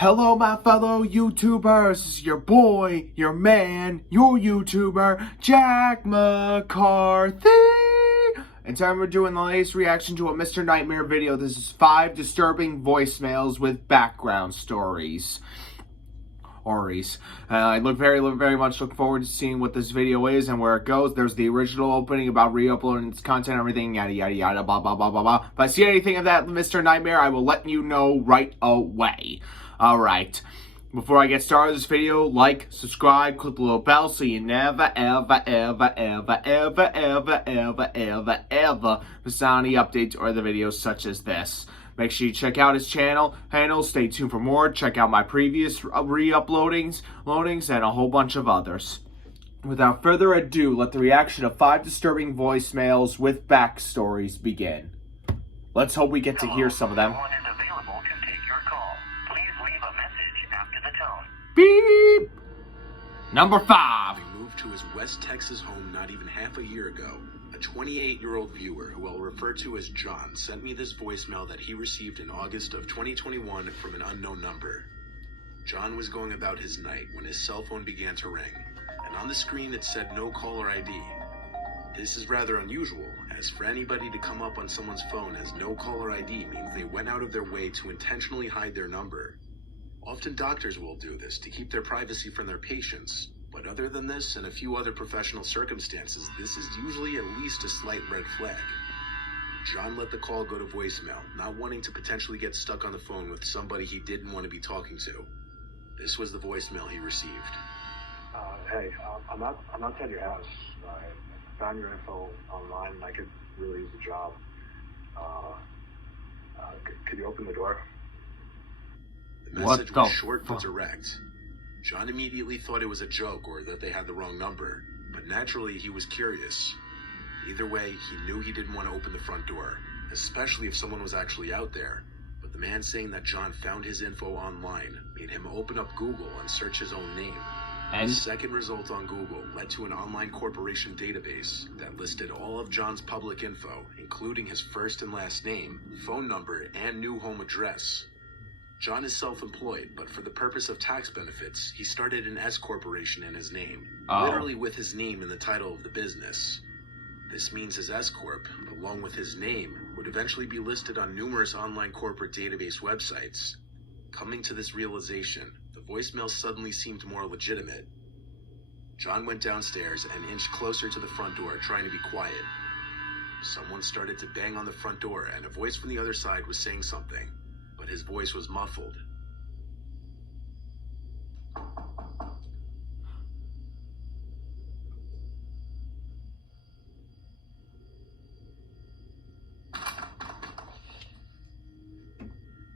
Hello, my fellow YouTubers. This is your boy, your man, your YouTuber, Jack McCarthy. And today we're doing the latest reaction to a Mr. Nightmare video. This is 5 disturbing voicemails with background stories. I look very much looking forward to seeing what this video is and where it goes. There's the original opening about re-uploading its content, everything, yada yada yada, blah blah blah blah blah. If I see anything of that Mr. Nightmare, I will let you know right away. Alright. Before I get started with this video, like, subscribe, click the little bell so you never ever miss out on any updates or the videos such as this. Make sure you check out his channel handle. Stay tuned for more. Check out my previous re-uploadings, and a whole bunch of others. Without further ado, let the reaction of 5 disturbing voicemails with backstories begin. Let's hope we get to hear some of them. Someone is available to take your call. Please leave a message after the tone. Beep! Number 5. I moved to his West Texas home not even half a year ago. A 28-year-old viewer, who I'll refer to as John, sent me this voicemail that he received in August of 2021 from an unknown number. John was going about his night when his cell phone began to ring, and on the screen it said no caller ID. This is rather unusual, as for anybody to come up on someone's phone as no caller ID means they went out of their way to intentionally hide their number. Often doctors will do this to keep their privacy from their patients, but other than this and a few other professional circumstances, this is usually at least a slight red flag. John let the call go to voicemail, not wanting to potentially get stuck on the phone with somebody he didn't want to be talking to. This was the voicemail he received. Hey, I'm outside your house. I found your info online and I could really use a job. Could you open the door? The message was short but direct. John immediately thought it was a joke or that they had the wrong number, but naturally he was curious. Either way, he knew he didn't want to open the front door, especially if someone was actually out there. But the man saying that John found his info online made him open up Google and search his own name. And the second result on Google led to an online corporation database that listed all of John's public info, including his first and last name, phone number, and new home address. John is self-employed, but for the purpose of tax benefits, he started an S corporation in his name, literally with his name in the title of the business. This means his S corp, along with his name, would eventually be listed on numerous online corporate database websites. Coming to this realization, the voicemail suddenly seemed more legitimate. John went downstairs and inched closer to the front door, trying to be quiet. Someone started to bang on the front door, and a voice from the other side was saying something, but his voice was muffled.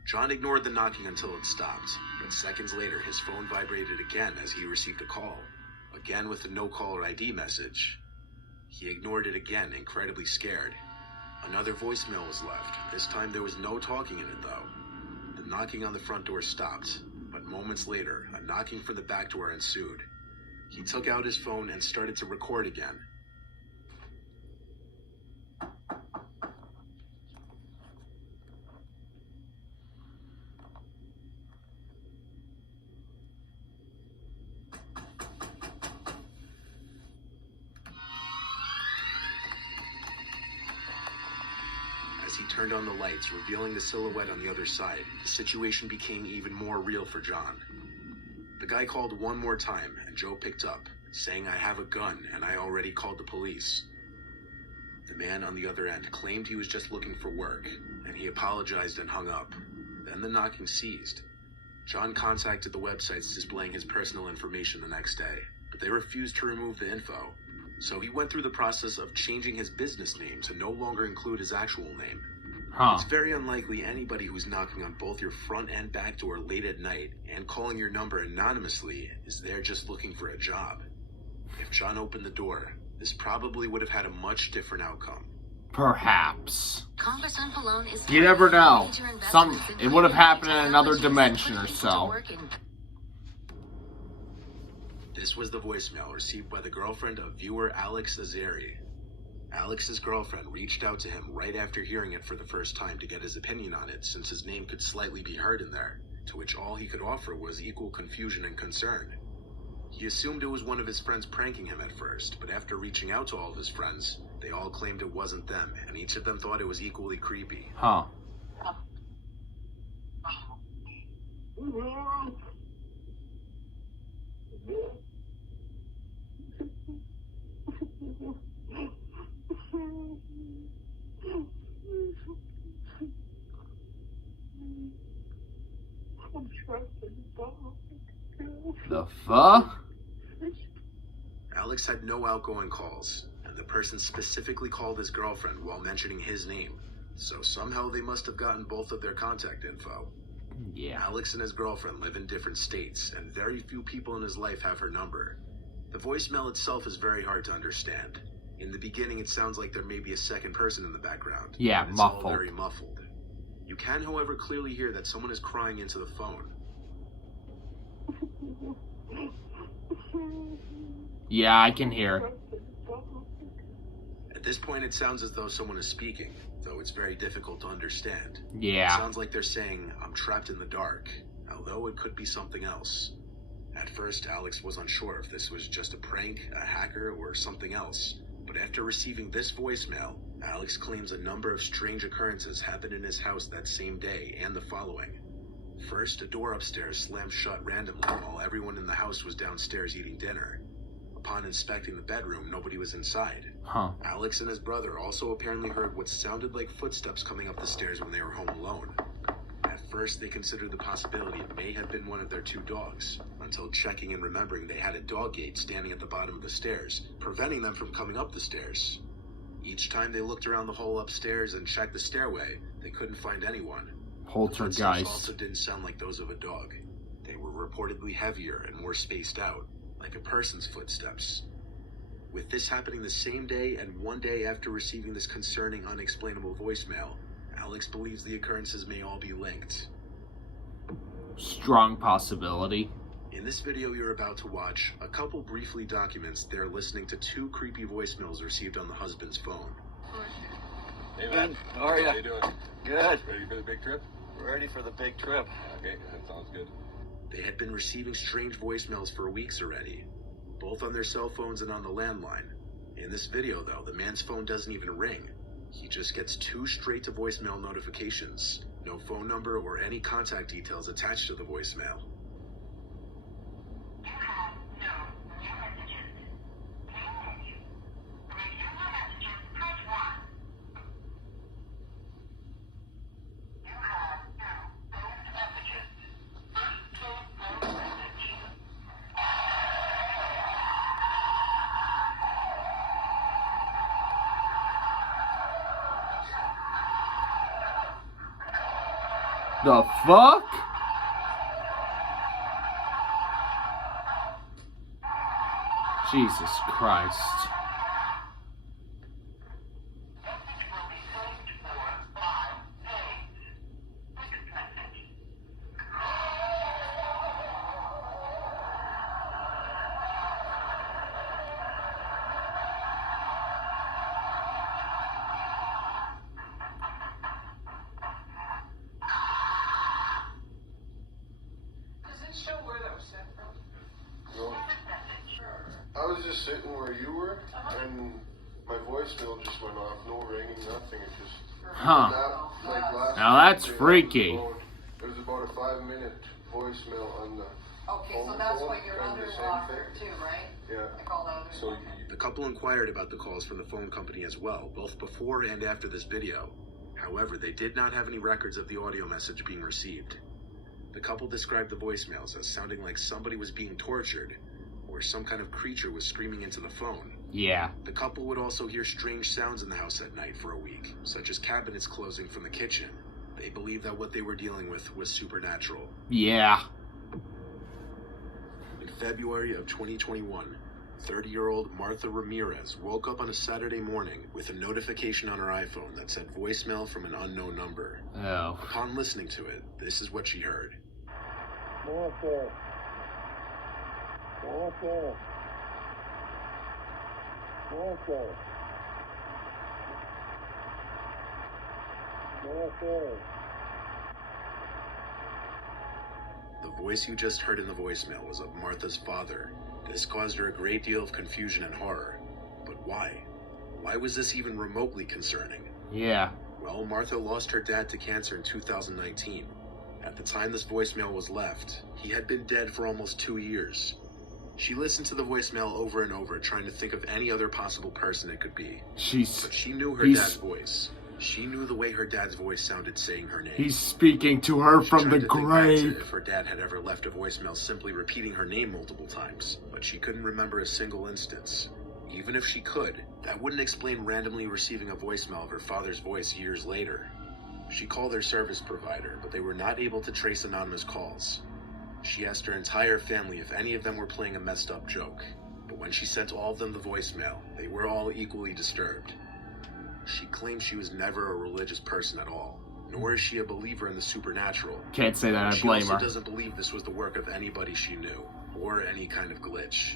John ignored the knocking until it stopped, but seconds later his phone vibrated again as he received a call, again with a no caller ID message. He ignored it again, incredibly scared. Another voicemail was left. This time there was no talking in it though. The knocking on the front door stopped, but moments later, a knocking from the back door ensued. He took out his phone and started to record again. As he turned on the lights, revealing the silhouette on the other side, the situation became even more real for John. The guy called one more time, and Joe picked up, saying, "I have a gun, and I already called the police." The man on the other end claimed he was just looking for work, and he apologized and hung up. Then the knocking ceased. John contacted the websites displaying his personal information the next day, but they refused to remove the info. So he went through the process of changing his business name to no longer include his actual name. It's very unlikely anybody who's knocking on both your front and back door late at night and calling your number anonymously is there just looking for a job. If John opened the door, this probably would have had a much different outcome. Perhaps. You never know. It would have happened in another dimension or so. This was the voicemail received by the girlfriend of viewer Alex Azeri. Alex's girlfriend reached out to him right after hearing it for the first time to get his opinion on it, since his name could slightly be heard in there, to which all he could offer was equal confusion and concern. He assumed it was one of his friends pranking him at first, but after reaching out to all of his friends, they all claimed it wasn't them, and each of them thought it was equally creepy. Huh. The fuck? Alex had no outgoing calls, and the person specifically called his girlfriend while mentioning his name, so somehow they must have gotten both of their contact info. Yeah. Alex and his girlfriend live in different states, and very few people in his life have her number. The voicemail itself is very hard to understand. In the beginning, it sounds like there may be a second person in the background. Yeah, it's muffled. all very muffled. You can, however, clearly hear that someone is crying into the phone. Yeah, I can hear. At this point, it sounds as though someone is speaking, though it's very difficult to understand. Yeah. It sounds like they're saying, "I'm trapped in the dark," although it could be something else. At first, Alex was unsure if this was just a prank, a hacker, or something else. But after receiving this voicemail, Alex claims a number of strange occurrences happened in his house that same day and the following. First, a door upstairs slammed shut randomly while everyone in the house was downstairs eating dinner. Upon inspecting the bedroom, nobody was inside. Huh. Alex and his brother also apparently heard what sounded like footsteps coming up the stairs when they were home alone. At first, they considered the possibility it may have been one of their two dogs, until checking and remembering they had a dog gate standing at the bottom of the stairs, preventing them from coming up the stairs. Each time they looked around the hall upstairs and checked the stairway, they couldn't find anyone. The footsteps Poltergeist. also didn't sound like those of a dog. They were reportedly heavier and more spaced out, like a person's footsteps. With this happening the same day and one day after receiving this concerning, unexplainable voicemail, Alex believes the occurrences may all be linked. Strong possibility. In this video you're about to watch, a couple briefly documents they're listening to two creepy voicemails received on the husband's phone. Hey man, How are ya? How you doing? Good. Ready for the big trip? We're ready for the big trip. Okay, that sounds good. They had been receiving strange voicemails for weeks already, both on their cell phones and on the landline. In this video though, the man's phone doesn't even ring. He just gets two straight to voicemail notifications. No phone number or any contact details attached to the voicemail. You have no new messages. Main menu. To review your messages, press 1. You have no saved messages. Please save this message. The fuck? Jesus Christ. Message will be saved for 5 days. Next message. Does it show where that was sent from? No, I was just sitting where you were, and my voicemail just went off. No ringing, nothing. It just... Huh. That, like last Now that's week, they freaky. had the phone. There was about a 5-minute voicemail on the Okay, so phone that's call, what you're and the same underwater thing. too, right? Yeah. I called under. So The couple inquired about the calls from the phone company as well, both before and after this video. However, they did not have any records of the audio message being received. The couple described the voicemails as sounding like somebody was being tortured, or some kind of creature was screaming into the phone. Yeah. The couple would also hear strange sounds in the house at night for a week, such as cabinets closing from the kitchen. They believed that what they were dealing with was supernatural. Yeah. In February of 2021, 30-year-old Martha Ramirez woke up on a Saturday morning with a notification on her iPhone that said voicemail from an unknown number. Oh. Upon listening to it, this is what she heard. Martha. Martha. Martha. Martha. The voice you just heard in the voicemail was of Martha's father. This caused her a great deal of confusion and horror. But why? Why was this even remotely concerning? Yeah. Well, Martha lost her dad to cancer in 2019. At the time this voicemail was left, he had been dead for almost 2 years. She listened to the voicemail over and over, trying to think of any other possible person it could be. But she knew her dad's voice. She knew the way her dad's voice sounded saying her name. He's speaking to her from the She tried to think back grave. to if her dad had ever left a voicemail simply repeating her name multiple times, but she couldn't remember a single instance. Even if she could, that wouldn't explain randomly receiving a voicemail of her father's voice years later. She called their service provider, but they were not able to trace anonymous calls. She asked her entire family if any of them were playing a messed up joke, but when she sent all of them the voicemail, they were all equally disturbed. She claims she was never a religious person at all, nor is she a believer in the supernatural. Can't say that I She blame also her. doesn't believe this was the work of anybody she knew, or any kind of glitch.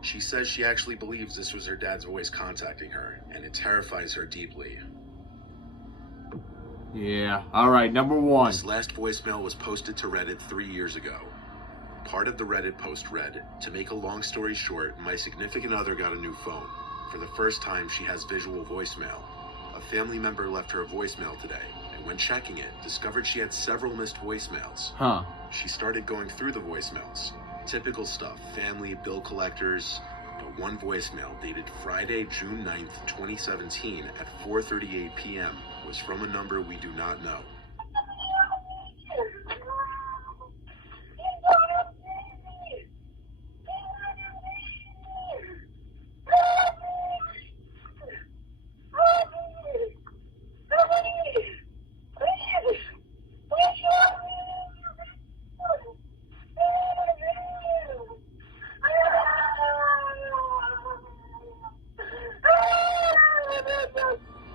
She says she actually believes this was her dad's voice contacting her, and it terrifies her deeply. Yeah. Alright, number 1. This last voicemail was posted to Reddit 3 years ago. Part of the Reddit post read, "To make a long story short, my significant other got a new phone. For the first time, she has visual voicemail. A family member left her a voicemail today, and when checking it, discovered she had several missed voicemails. Huh. She started going through the voicemails. Typical stuff, family, bill collectors, but one voicemail dated Friday, June 9th, 2017 at 4:38 p.m. was from a number we do not know.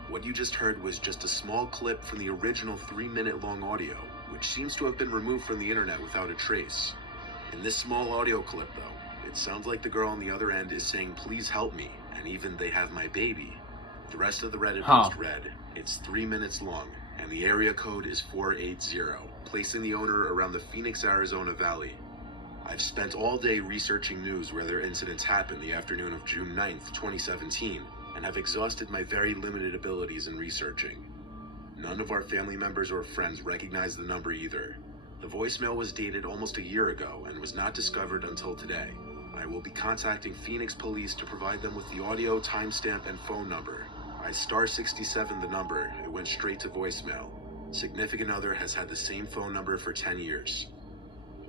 What you just heard was just a small clip from the original 3-minute long audio, which seems to have been removed from the internet without a trace. In this small audio clip, though, it sounds like the girl on the other end is saying, "Please help me," and even "They have my baby." The rest of the Reddit post read, "It's 3 minutes long, and the area code is 480, placing the owner around the Phoenix, Arizona Valley. I've spent all day researching news where their incidents happened the afternoon of June 9th, 2017, and have exhausted my very limited abilities in researching. None of our family members or friends recognize the number either. The voicemail was dated almost a year ago and was not discovered until today. I will be contacting Phoenix police to provide them with the audio, timestamp, and phone number. I *67 the number. It went straight to voicemail. Significant other has had the same phone number for 10 years.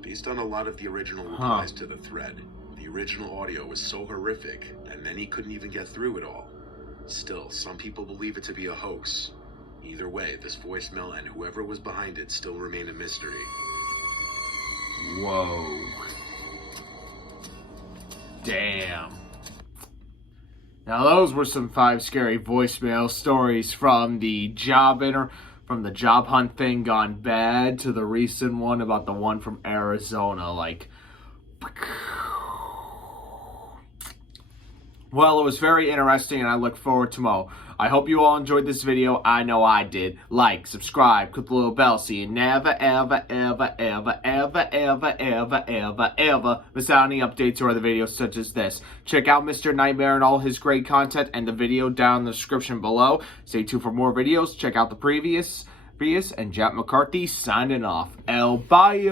Based on a lot of the original replies to the thread, the original audio was so horrific that many couldn't even get through it all. Still, some people believe it to be a hoax. Either way, this voicemail and whoever was behind it still remain a mystery." Whoa. Damn. Now those were some 5 scary voicemail stories from the job hunt thing gone bad to the recent one about the one from Arizona. Well, it was very interesting, and I look forward to more. I hope you all enjoyed this video. I know I did. Like, subscribe, click the little bell so you never, ever, ever, ever, ever, ever, ever, ever, ever miss out on any updates or other videos such as this. Check out Mr. Nightmare and all his great content and the video down in the description below. Stay tuned for more videos. Check out the previous, and Jack McCarthy signing off. El Bye.